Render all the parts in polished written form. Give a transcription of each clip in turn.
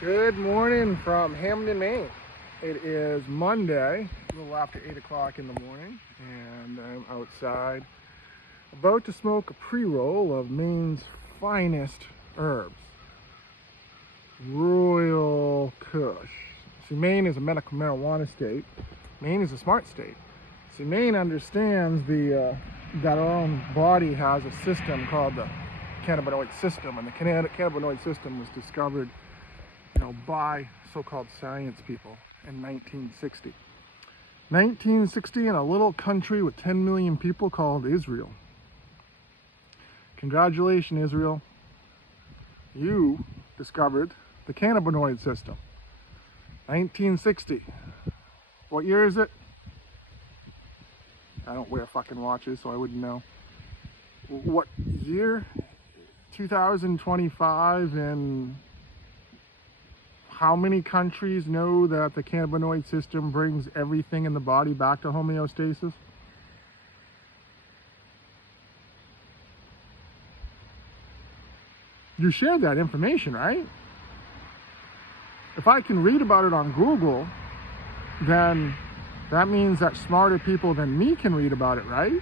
Good morning from Hamden, Maine. It is Monday, a little after 8 o'clock in the morning, and I'm outside about to smoke a pre-roll of Maine's finest herbs, Royal Kush. See, Maine is a medical marijuana state. Maine is a smart state. See, Maine understands that our own body has a system called the cannabinoid system, and the cannabinoid system was discovered by so-called science people in 1960. 1960 in a little country with 10 million people called Israel. Congratulations, Israel. You discovered the cannabinoid system. 1960. What year is it? I don't wear fucking watches, so I wouldn't know. What year? 2025, and how many countries know that the cannabinoid system brings everything in the body back to homeostasis? You shared that information, right? If I can read about it on Google, then that means that smarter people than me can read about it, right?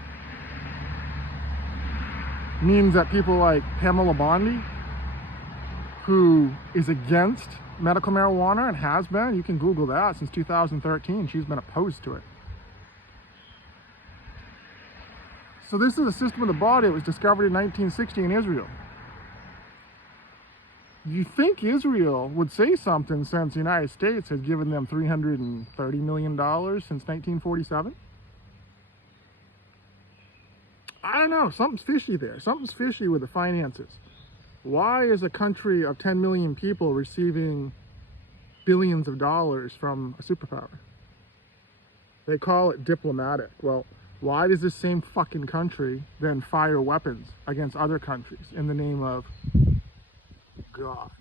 Means that people like Pamela Bondi, who is against medical marijuana and has been, you can Google that, since 2013, she's been opposed to it. So this is a system of the body that was discovered in 1960 in Israel. You think Israel would say something since the United States has given them $330 million since 1947? I don't know, something's fishy there. Something's fishy with the finances. Why is a country of 10 million people receiving billions of dollars from a superpower? They call it diplomatic. Well, why does this same fucking country then fire weapons against other countries in the name of God?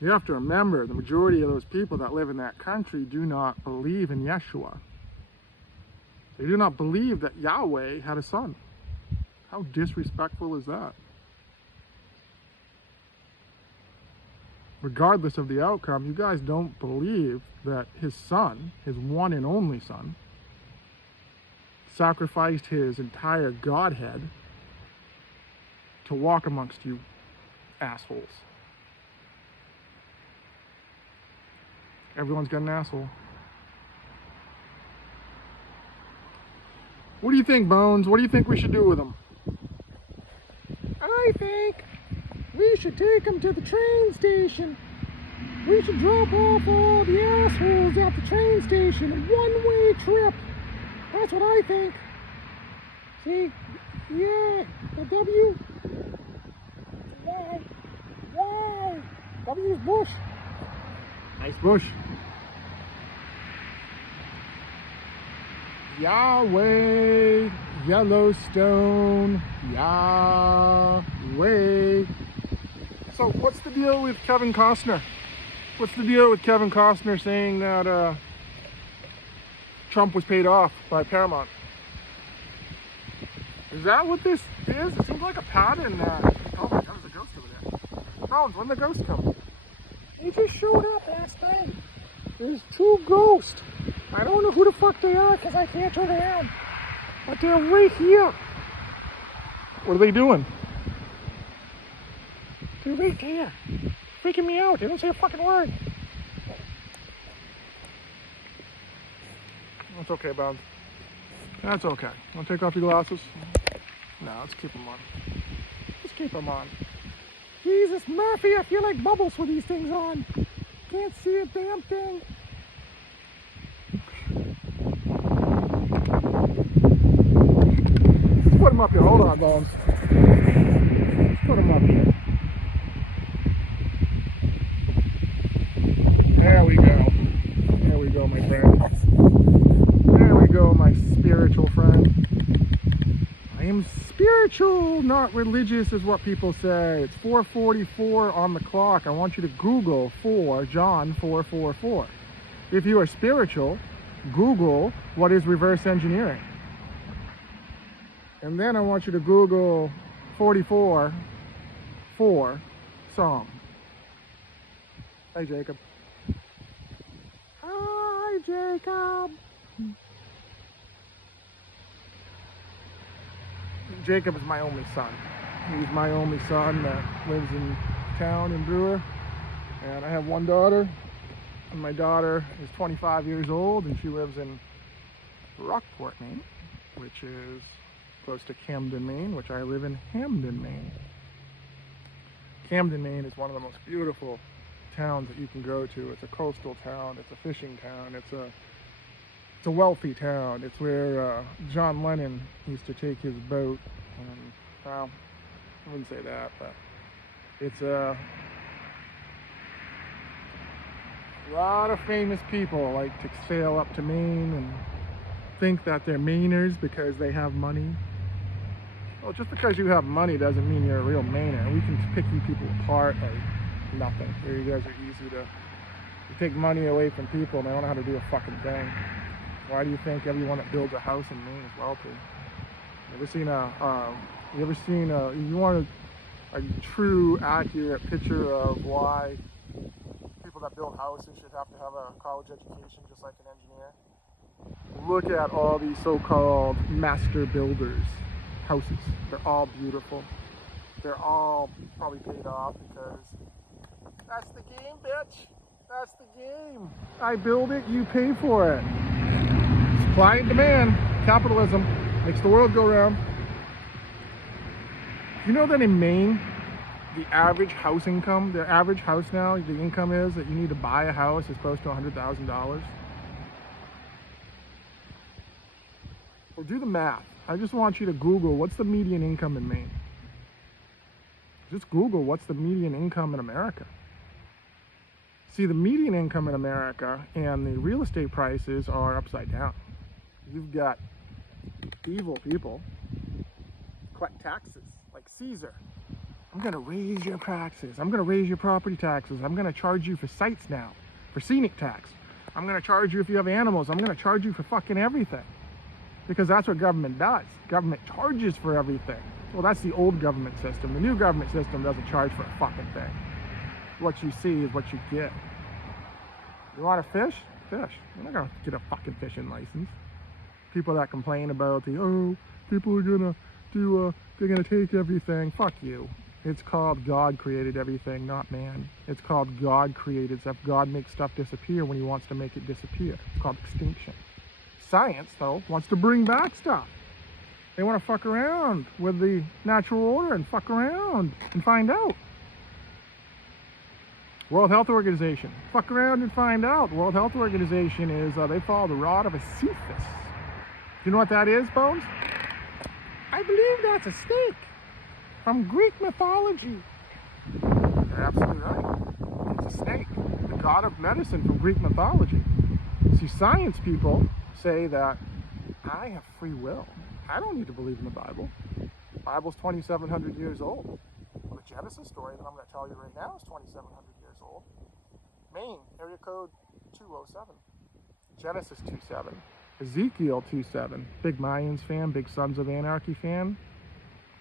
You have to remember, the majority of those people that live in that country do not believe in Yeshua. They do not believe that Yahweh had a son. How disrespectful is that? Regardless of the outcome, you guys don't believe that his son, his one and only son, sacrificed his entire Godhead to walk amongst you assholes. Everyone's got an asshole. What do you think, Bones? What do you think we should do with them? I think we should take them to the train station. We should drop off all the assholes at the train station. A one-way trip. That's what I think. See? Yeah. The W. Y. W's bush. Nice bush. Yahweh, Yellowstone, Yahweh. So what's the deal with Kevin Costner? What's the deal with Kevin Costner saying that Trump was paid off by Paramount? Is that what this is? It seems like a pattern that... Oh my God, there's a ghost over there. Bones, when the ghost come? He just showed up last night. There's two ghosts. I don't know who the fuck they are because I can't turn around. But they're right here. What are they doing? They're right there. Freaking me out. They don't say a fucking word. That's okay, Bob. That's okay. Want to take off your glasses? No, let's keep them on. Let's keep them on. Jesus, Murphy, I feel like bubbles with these things on. Can't see a damn thing. Put them up here. Hold on, Bones. Put them up here. There we go. There we go, my friend. There we go, my spiritual friend. I am spiritual, not religious, is what people say. It's 4:44 on the clock. I want you to Google John 4:44. If you are spiritual, Google what is reverse engineering. And then I want you to Google 44:4 song. Hi, Jacob. Hi, Jacob. Jacob is my only son. He's my only son that lives in town in Brewer. And I have one daughter. And my daughter is 25 years old and she lives in Rockport, Maine, which is close to Camden, Maine, which I live in Hamden, Maine. Camden, Maine is one of the most beautiful towns that you can go to. It's a coastal town, it's a fishing town, it's a wealthy town. It's where John Lennon used to take his boat. Well, I wouldn't say that, but it's a lot of famous people like to sail up to Maine and think that they're Mainers because they have money. Well, just because you have money doesn't mean you're a real Mainer. We can pick you people apart like nothing. Here you guys are easy to you take money away from people and they don't know how to do a fucking thing. Why do you think everyone that builds a house in Maine is wealthy? You want a true, accurate picture of why people that build houses should have to have a college education just like an engineer? Look at all these so-called master builders' houses. They're all beautiful. They're all probably paid off because that's the game, bitch. That's the game. I build it, you pay for it. Supply and demand, capitalism, makes the world go round. You know that in Maine, the average house income, the average house now, the income is that you need to buy a house is close to $100,000? Well, do the math. I just want you to Google what's the median income in Maine. Just Google what's the median income in America. See, the median income in America and the real estate prices are upside down. You've got evil people collect taxes like Caesar. I'm gonna raise your taxes. I'm gonna raise your property taxes. I'm gonna charge you for sites now, for scenic tax. I'm gonna charge you if you have animals. I'm gonna charge you for fucking everything. Because that's what government does. Government charges for everything. Well, that's the old government system. The new government system doesn't charge for a fucking thing. What you see is what you get. You want to fish? Fish. You're not gonna get a fucking fishing license. People that complain about people are gonna they're gonna take everything. Fuck you. It's called God created everything, not man. It's called God created stuff. God makes stuff disappear when he wants to make it disappear. It's called extinction. Science, though, wants to bring back stuff. They want to fuck around with the natural order and fuck around and find out. World Health Organization. Fuck around and find out. World Health Organization is, they follow the rod of Sisyphus. Do you know what that is, Bones? I believe that's a snake from Greek mythology. You're absolutely right. It's a snake, the god of medicine from Greek mythology. See, science people say that I have free will. I don't need to believe in the Bible. The Bible's 2,700 years old. Well, the Genesis story that I'm going to tell you right now is 2,700 years old. Maine, area code 207. Genesis 27. Ezekiel 27. Big Mayans fan, big Sons of Anarchy fan,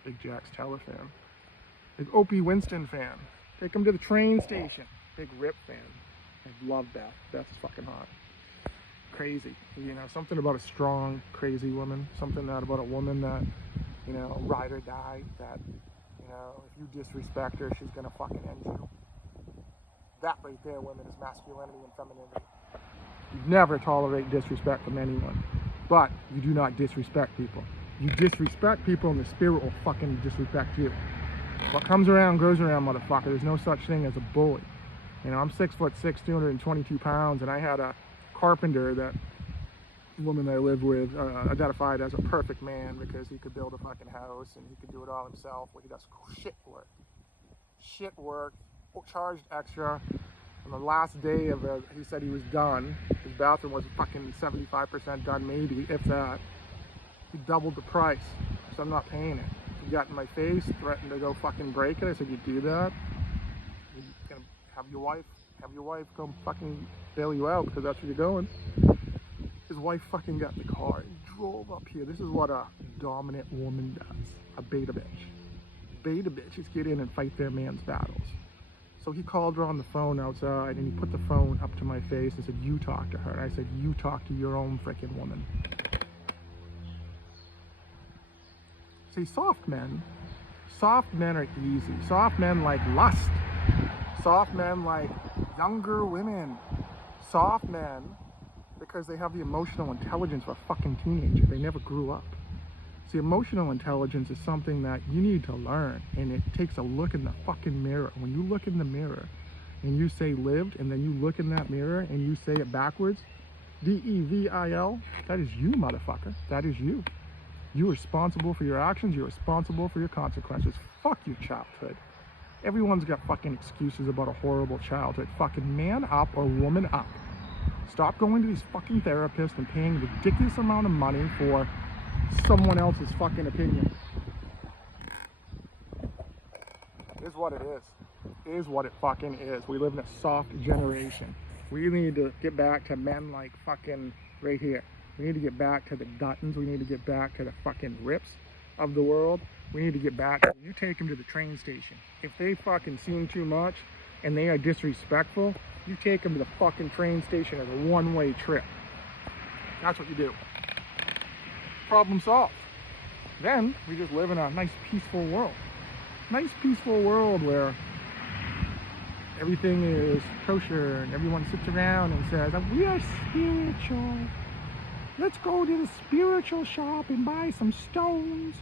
big Jax Teller fan, big Opie Winston fan. Take him to the train station. Big Rip fan. I love Beth. Beth's fucking hot. Crazy, you know, something about a strong, crazy woman, something about a woman that, you know, ride or die, that, you know, if you disrespect her, she's gonna fucking end you. That right there, women, is masculinity and femininity. You never tolerate disrespect from anyone, but you do not disrespect people. You disrespect people and the spirit will fucking disrespect you. What comes around goes around, motherfucker. There's no such thing as a bully. You know, I'm 6'6", 222 pounds, and I had a carpenter, that woman that I lived with, identified as a perfect man because he could build a fucking house and he could do it all himself. Well, he does shit work, charged extra. On the last day of it, he said he was done. His bathroom was fucking 75% done, maybe, if that. He doubled the price, so I'm not paying it. He got in my face, threatened to go fucking break it. I said, you do that? You're gonna have your wife come fucking bail you out because that's where you're going. His wife fucking got in the car and drove up here. This is what a dominant woman does. A beta bitch. Beta bitches get in and fight their man's battles. So he called her on the phone outside and he put the phone up to my face and said, you talk to her. And I said, you talk to your own freaking woman. See, soft men are easy. Soft men like lust. Soft men like younger women. Soft men, because they have the emotional intelligence of a fucking teenager. They never grew up. See, emotional intelligence is something that you need to learn, and it takes a look in the fucking mirror. When you look in the mirror and you say lived, and then you look in that mirror and you say it backwards, D-E-V-I-L, that is you, motherfucker. That is you. You're responsible for your actions. You're responsible for your consequences. Fuck your childhood. Everyone's got fucking excuses about a horrible childhood. Fucking man up or woman up. Stop going to these fucking therapists and paying a ridiculous amount of money for someone else's fucking opinion. Is what it is. Is what it fucking is. We live in a soft generation. We need to get back to men like fucking right here. We need to get back to the Duttons. We need to get back to the fucking Rips of the world. We need to get back to, you take them to the train station. If they fucking seem too much and they are disrespectful, you take them to the fucking train station as a one-way trip. That's what you do. Problem solved. Then we just live in a nice peaceful world. Nice peaceful world where everything is kosher and everyone sits around and says, we are spiritual. Let's go to the spiritual shop and buy some stones.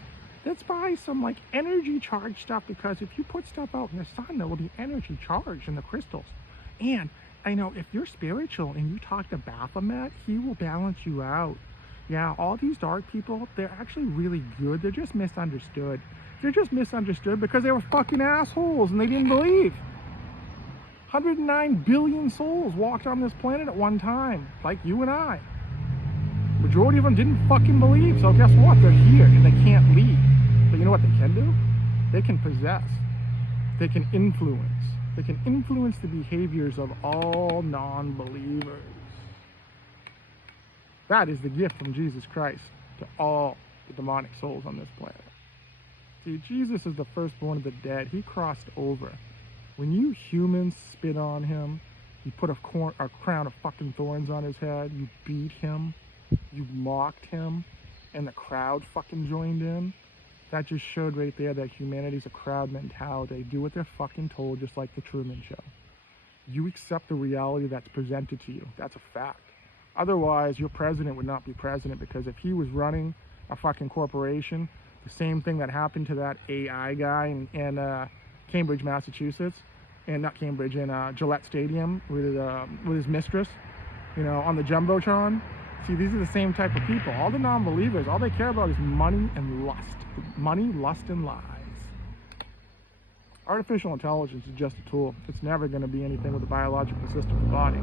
Let's buy some like energy charged stuff, because if you put stuff out in the sun, there will be energy charged in the crystals. And I know if you're spiritual and you talk to Baphomet, he will balance you out. Yeah, all these dark people, they're actually really good. They're just misunderstood. They're just misunderstood because they were fucking assholes and they didn't believe. 109 billion souls walked on this planet at one time, like you and I. Majority of them didn't fucking believe, so guess what? They're here and they can't leave. But you know what they can do? They can possess. They can influence. They can influence the behaviors of all non-believers. That is the gift from Jesus Christ to all the demonic souls on this planet. See, Jesus is the firstborn of the dead. He crossed over. When you humans spit on him, you put a crown of fucking thorns on his head, you beat him, you mocked him, and the crowd fucking joined in. That just showed right there that humanity's a crowd mentality. They do what they're fucking told, just like the Truman Show. You accept the reality that's presented to you. That's a fact. Otherwise, your president would not be president, because if he was running a fucking corporation, the same thing that happened to that AI guy in Cambridge, Massachusetts, and not Cambridge, in Gillette Stadium with his mistress, you know, on the Jumbotron. See, these are the same type of people. All the non-believers, all they care about is money and lust. Money, lust, and lies. Artificial intelligence is just a tool. It's never going to be anything with the biological system of the body.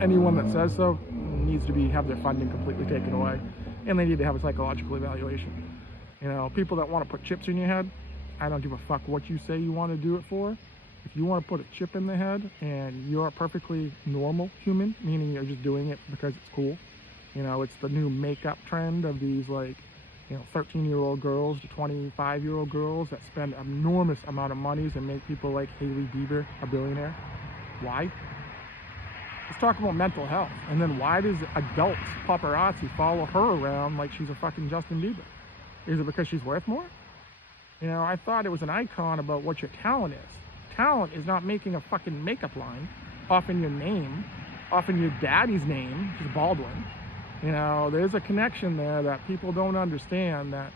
Anyone that says so needs to have their funding completely taken away, and they need to have a psychological evaluation. You know, people that want to put chips in your head, I don't give a fuck what you say you want to do it for. If you want to put a chip in the head and you're a perfectly normal human, meaning you're just doing it because it's cool, you know, it's the new makeup trend of these, like, you know, 13-year-old girls to 25-year-old girls that spend an enormous amount of monies and make people like Hailey Bieber a billionaire. Why? Let's talk about mental health. And then why does adults, paparazzi, follow her around like she's a fucking Justin Bieber? Is it because she's worth more? You know, I thought it was an icon about what your talent is. Talent is not making a fucking makeup line off in your name, off in your daddy's name, which is Baldwin. You know, there's a connection there that people don't understand, that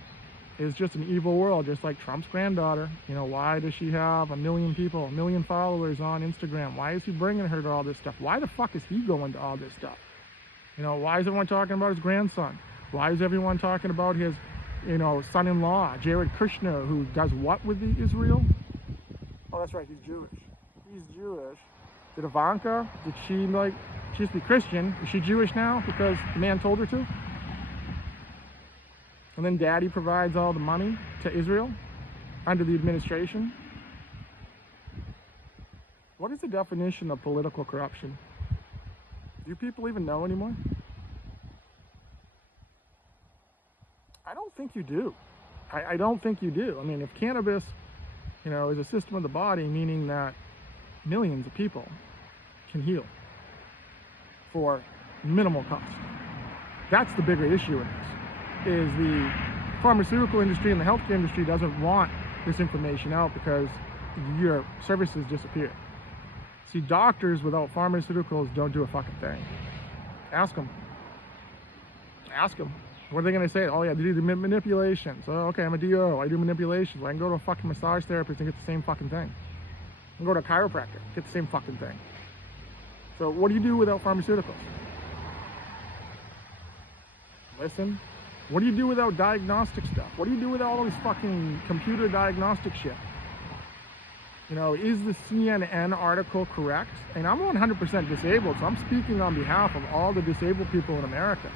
is just an evil world, just like Trump's granddaughter. You know, why does she have 1 million people, 1 million followers on Instagram? Why is he bringing her to all this stuff? Why the fuck is he going to all this stuff? You know, why is everyone talking about his grandson? Why is everyone talking about his, you know, son-in-law, Jared Kushner, who does what with the Israel? Oh, that's right, he's Jewish. He's Jewish. Did Ivanka, did she, like, she used to be Christian. Is she Jewish now because the man told her to? And then daddy provides all the money to Israel under the administration. What is the definition of political corruption? Do people even know anymore? I don't think you do. I don't think you do. I mean, if cannabis, you know, is a system of the body, meaning that millions of people can heal for minimal cost. That's the bigger issue in this, is the pharmaceutical industry and the healthcare industry doesn't want this information out because your services disappear. See, doctors without pharmaceuticals don't do a fucking thing. Ask them. Ask them. What are they going to say? Oh yeah, they do the manipulations. Oh, okay, I'm a DO. I do manipulations. I can go to a fucking massage therapist and get the same fucking thing. I can go to a chiropractor, get the same fucking thing. So what do you do without pharmaceuticals? Listen. What do you do without diagnostic stuff? What do you do without all this fucking computer diagnostic shit? You know, is the CNN article correct? And I'm 100% disabled, so I'm speaking on behalf of all the disabled people in America.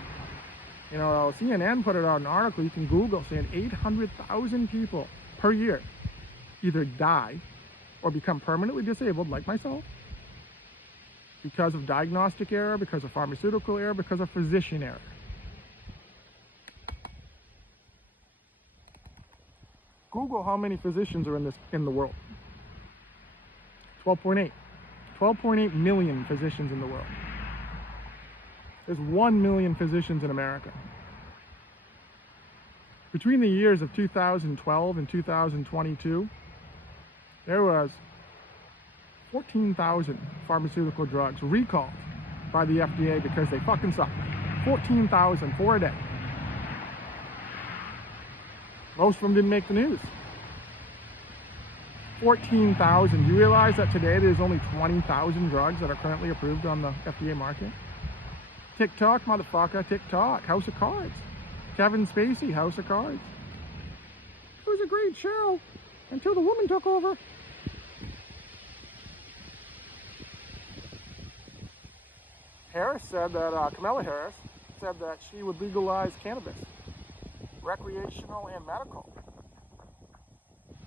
You know, CNN put it out an article, you can Google, saying 800,000 people per year either die or become permanently disabled, like myself, because of diagnostic error, because of pharmaceutical error, because of physician error. Google how many physicians are in the world. 12.8. 12.8 million physicians in the world. There's 1 million physicians in America. Between the years of 2012 and 2022, there was 14,000 pharmaceutical drugs recalled by the FDA because they fucking suck. 14,000 for a day. Most of them didn't make the news. 14,000. Do you realize that today there's only 20,000 drugs that are currently approved on the FDA market? TikTok, motherfucker, TikTok, House of Cards. Kevin Spacey, House of Cards. It was a great show until the woman took over. Harris said that, Kamala Harris said that she would legalize cannabis, recreational and medical.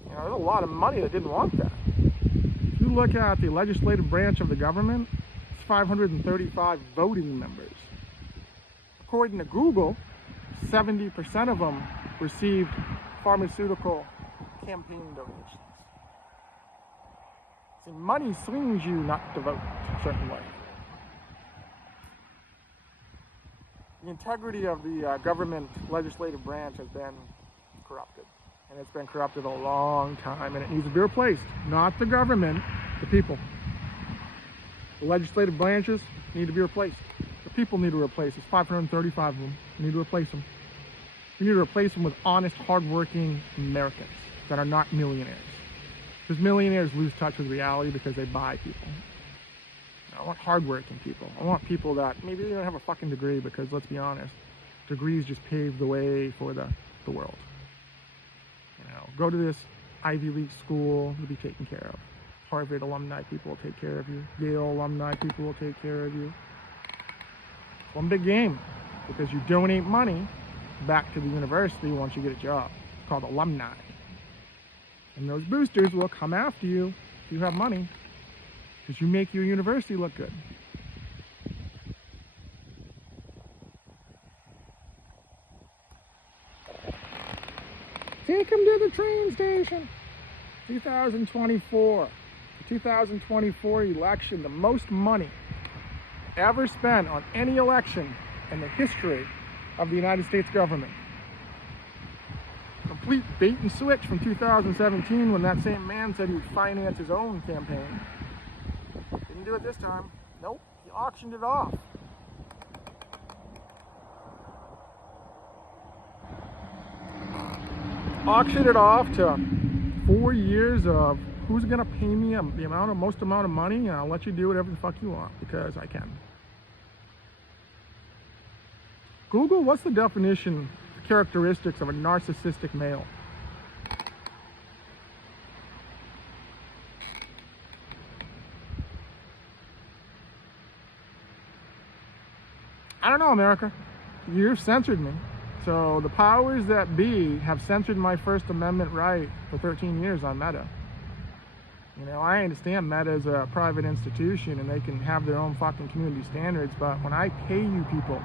You know, there's a lot of money that didn't want that. If you look at the legislative branch of the government, it's 535 voting members. According to Google, 70% of them received pharmaceutical campaign donations. See, money swings you not to vote a certain way. The integrity of the government legislative branch has been corrupted. And it's been corrupted a long time, and it needs to be replaced. Not the government, the people. The legislative branches need to be replaced. The people need to replace. There's 535 of them. We need to replace them. We need to replace them with honest, hardworking Americans that are not millionaires. Because millionaires lose touch with reality because they buy people. I want hardworking people. I want people that maybe they don't have a fucking degree, because let's be honest, degrees just pave the way for the world. You know, go to this Ivy League school, you'll be taken care of. Harvard alumni people will take care of you. Yale alumni people will take care of you. It's one big game, because you donate money back to the university once you get a job. It's called alumni. And those boosters will come after you if you have money, because you make your university look good. Take them to the train station. 2024. The 2024 election, the most money ever spent on any election in the history of the United States government. Complete bait and switch from 2017, when that same man said he would finance his own campaign. Didn't do it this time. Nope, he auctioned it off. Auctioned it off to 4 years of who's gonna pay me the most amount of money, and I'll let you do whatever the fuck you want because I can. Google, what's the definition, characteristics of a narcissistic male? I don't know, America. You've censored me. So the powers that be have censored my First Amendment right for 13 years on Meta. You know, I understand Meta is a private institution and they can have their own fucking community standards, but when I pay you people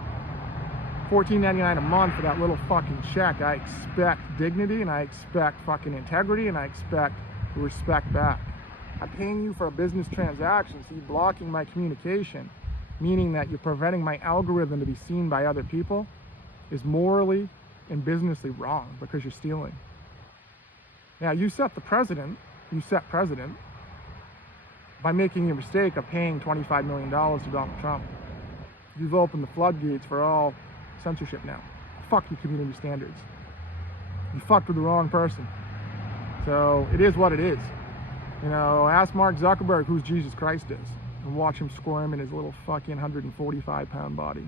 $14.99 a month for that little fucking check, I expect dignity, and I expect fucking integrity, and I expect respect back. I'm paying you for a business transaction, so you blocking my communication, meaning that you're preventing my algorithm to be seen by other people, is morally and businessly wrong because you're stealing. Now, you set precedent by making your mistake of paying $25 million to Donald Trump. You've opened the floodgates for all censorship now. Fuck your community standards. You fucked with the wrong person. So it is what it is. You know, ask Mark Zuckerberg who Jesus Christ is and watch him squirm in his little fucking 145-pound body.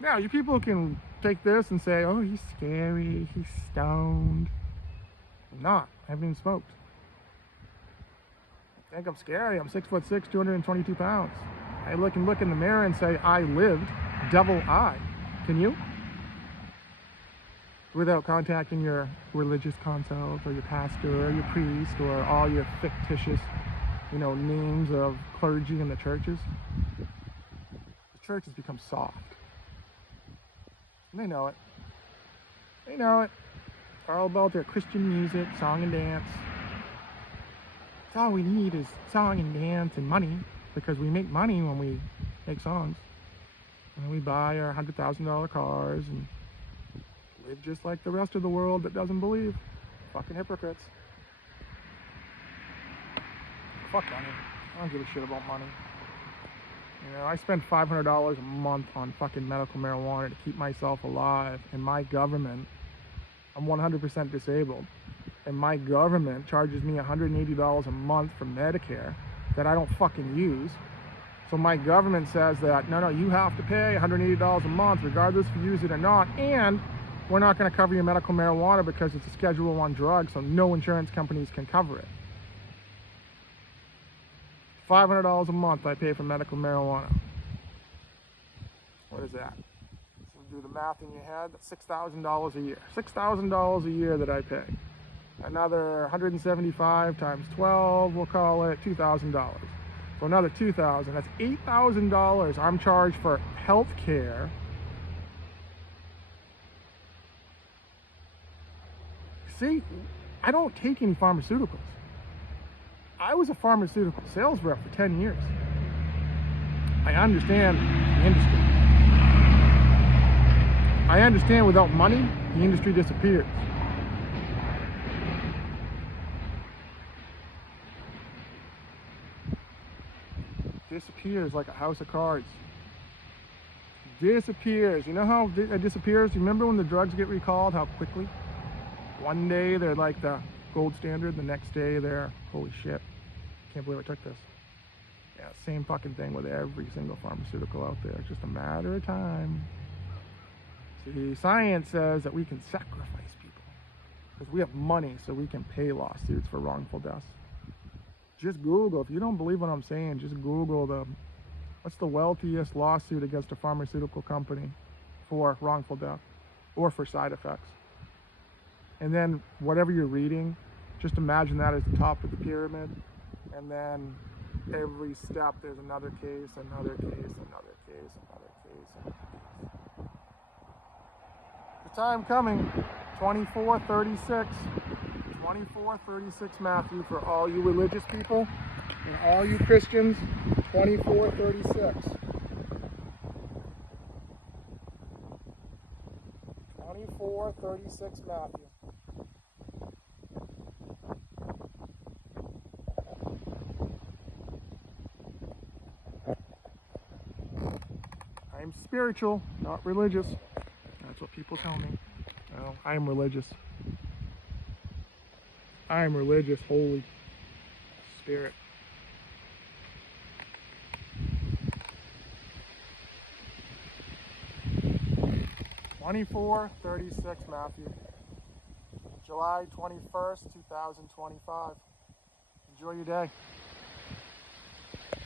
Now, you people can take this and say, oh, he's scary, he's stoned. I'm not. I haven't even smoked. I think I'm scary. I'm 6'6", 222 pounds. I can look in the mirror and say, I lived, devil I. Can you? Without contacting your religious consult or your pastor or your priest or all your fictitious, names of clergy in the churches. The church has become soft. And they know it. They know it. It's all about their Christian music, song and dance. It's all we need is song and dance and money, because we make money when we make songs. And we buy our $100,000 cars and live just like the rest of the world that doesn't believe. Fucking hypocrites. Fuck money. I don't give a shit about money. I spend $500 a month on fucking medical marijuana to keep myself alive, and my government, I'm 100% disabled, and my government charges me $180 a month for Medicare that I don't fucking use. So my government says that, no, you have to pay $180 a month regardless if you use it or not, and we're not going to cover your medical marijuana because it's a Schedule I drug, so no insurance companies can cover it. $500 a month I pay for medical marijuana. What is that? So do the math in your head. That's $6,000 a year. $6,000 a year that I pay. Another 175 times 12, we'll call it $2,000. So another $2,000. That's $8,000 I'm charged for health care. See, I don't take any pharmaceuticals. I was a pharmaceutical sales rep for 10 years. I understand the industry. I understand without money, the industry disappears. Disappears like a house of cards. Disappears. You know how it disappears? You remember when the drugs get recalled, how quickly? One day they're like the gold standard, the next day they're, holy shit, can't believe I took this. Yeah, same fucking thing with every single pharmaceutical out there. It's just a matter of time. See, science says that we can sacrifice people because we have money, so we can pay lawsuits for wrongful deaths. Just Google, if you don't believe what I'm saying, just Google what's the wealthiest lawsuit against a pharmaceutical company for wrongful death or for side effects. And then whatever you're reading, just imagine that as the top of the pyramid. And then every step there's another case, another case, another case, another case, another case. The time coming, 2436. 2436 Matthew for all you religious people and all you Christians. 2436. 2436 Matthew. I'm spiritual, not religious. That's what people tell me. Well, I am religious. I am religious, Holy Spirit. $24.36 Matthew. July 21st, 2025. Enjoy your day.